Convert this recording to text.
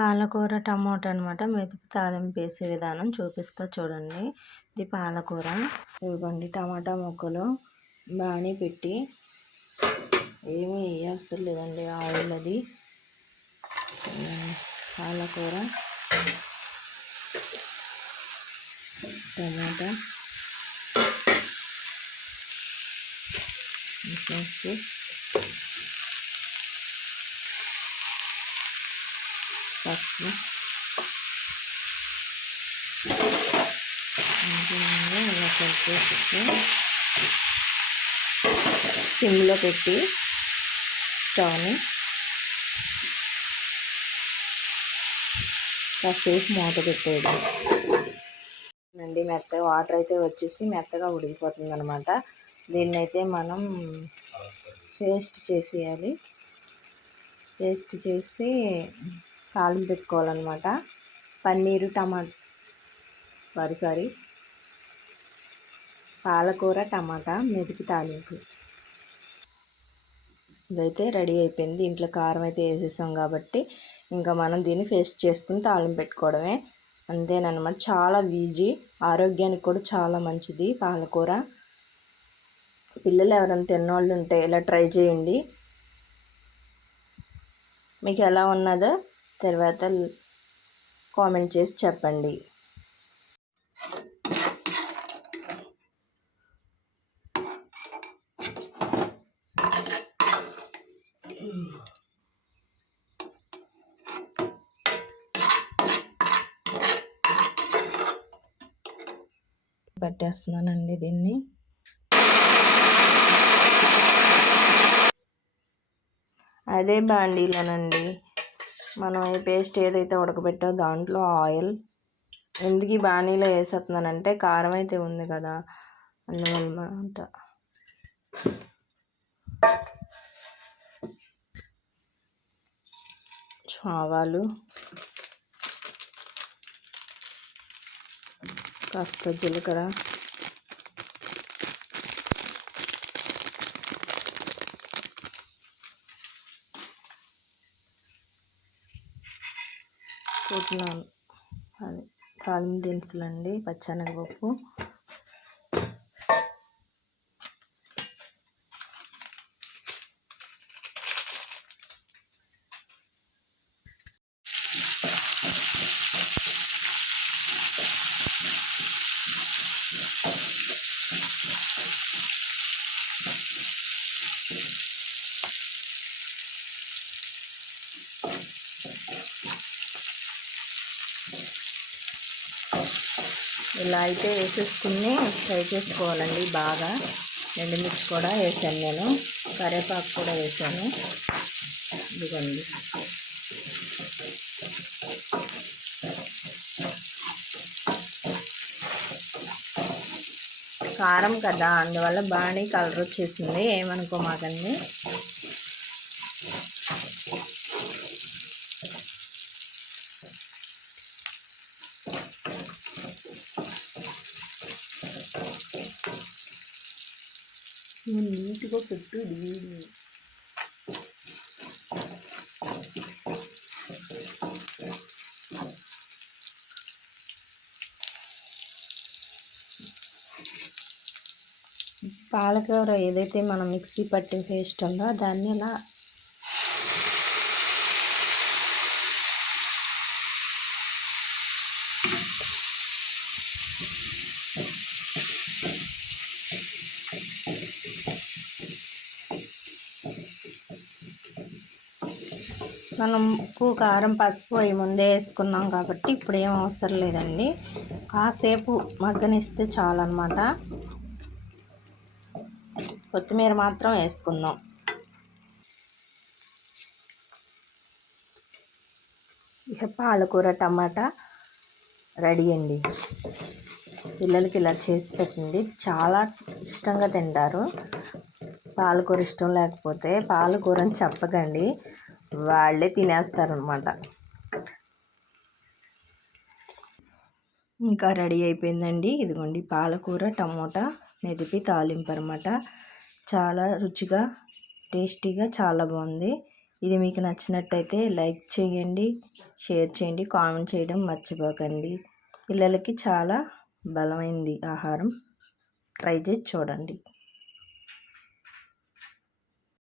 పాలకూర టమోటా అనమాట. మెతుకు తాలింపు వేసే విధానం చూపిస్తా చూడండి. ఇది పాలకూర. ఇవ్వండి టమాటా ముక్కలు బాగా పెట్టి ఏమీ వేయవసరం లేదండి. ఆయిల్ అది పాలకూర టమాటా పసుపు పసుపు ఇలా కలిపేసి సిమ్లో పెట్టి స్టవ్ని కాసేపు మూత పెట్టేది అండి. మెత్తగా వాటర్ అయితే వచ్చేసి మెత్తగా ఉడికిపోతుంది అనమాట. దీన్నైతే మనం పేస్ట్ చేసేయాలి. పేస్ట్ చేసి తాలింపు పెట్టుకోవాలన్నమాట. పన్నీరు పాలకూర టమాటా మెతుకు తాలింపు ఇదైతే రెడీ అయిపోయింది. దీంట్లో కారం అయితే వేసేసాం కాబట్టి ఇంకా మనం దీన్ని పేస్ట్ చేసుకుని తాలింపు పెట్టుకోవడమే, అంతేనమాట. చాలా ఈజీ, ఆరోగ్యానికి కూడా చాలా మంచిది పాలకూర. పిల్లలు ఎవరైనా తిన్నోళ్ళు ఉంటే ఇలా ట్రై చేయండి. మీకు ఎలా ఉన్నదో తర్వాత కామెంట్ చేసి చెప్పండి. పట్టేస్తున్నానండి దీన్ని. అదే బాండీలోనండి మనం ఈ పేస్ట్ ఏదైతే ఉడకబెట్టో దాంట్లో ఆయిల్. ఎందుకు ఈ బాణీలో వేసేస్తున్నానంటే కారం అయితే ఉంది కదా అందువల్ల. ఆవాలు, కాస్త జీలకర్ర, పుట్నాలు, అది తాలింపు దినుసులండి, పచ్చెనగపప్పు, ఇలా అయితే వేసేసుకుని ఫ్రై చేసుకోవాలండి బాగా. ఎండుమిర్చి కూడా వేసాను నేను, కరివేపాకు కూడా వేసాను. ఇదిగోండి కారం కదా అందువల్ల బాగా కలర్ వచ్చేసింది, ఏమనుకోమాకండి. నీట్గా పెట్టు. పాలకూర ఏదైతే మనం మిక్సీ పట్టిన పేస్ట్ ఉందో దాన్ని ఇలా మనం ఉప్పు కారం పసుపు అవి ముందే వేసుకున్నాం కాబట్టి ఇప్పుడు ఏం అవసరం లేదండి. కాసేపు మగ్గనిస్తే చాలన్నమాట. కొత్తిమీర మాత్రం వేసుకుందాం. ఇక పాలకూర టమాటా రెడీ అండి. పిల్లలకి ఇలా చేసి పెట్టండి, చాలా ఇష్టంగా తింటారు. పాలకూర ఇష్టం లేకపోతే పాలకూర అని చెప్పకండి, వాళ్ళే తినేస్తారనమాట. ఇంకా రెడీ అయిపోయిందండి. ఇదిగోండి పాలకూర టమోటా మెదిపి తాలింపు అనమాట. చాలా రుచిగా టేస్టీగా చాలా బాగుంది. ఇది మీకు నచ్చినట్టయితే లైక్ చేయండి, షేర్ చేయండి, కామెంట్ చేయడం మర్చిపోకండి. పిల్లలకి చాలా బలమైంది ఆహారం. ట్రై చేసి చూడండి.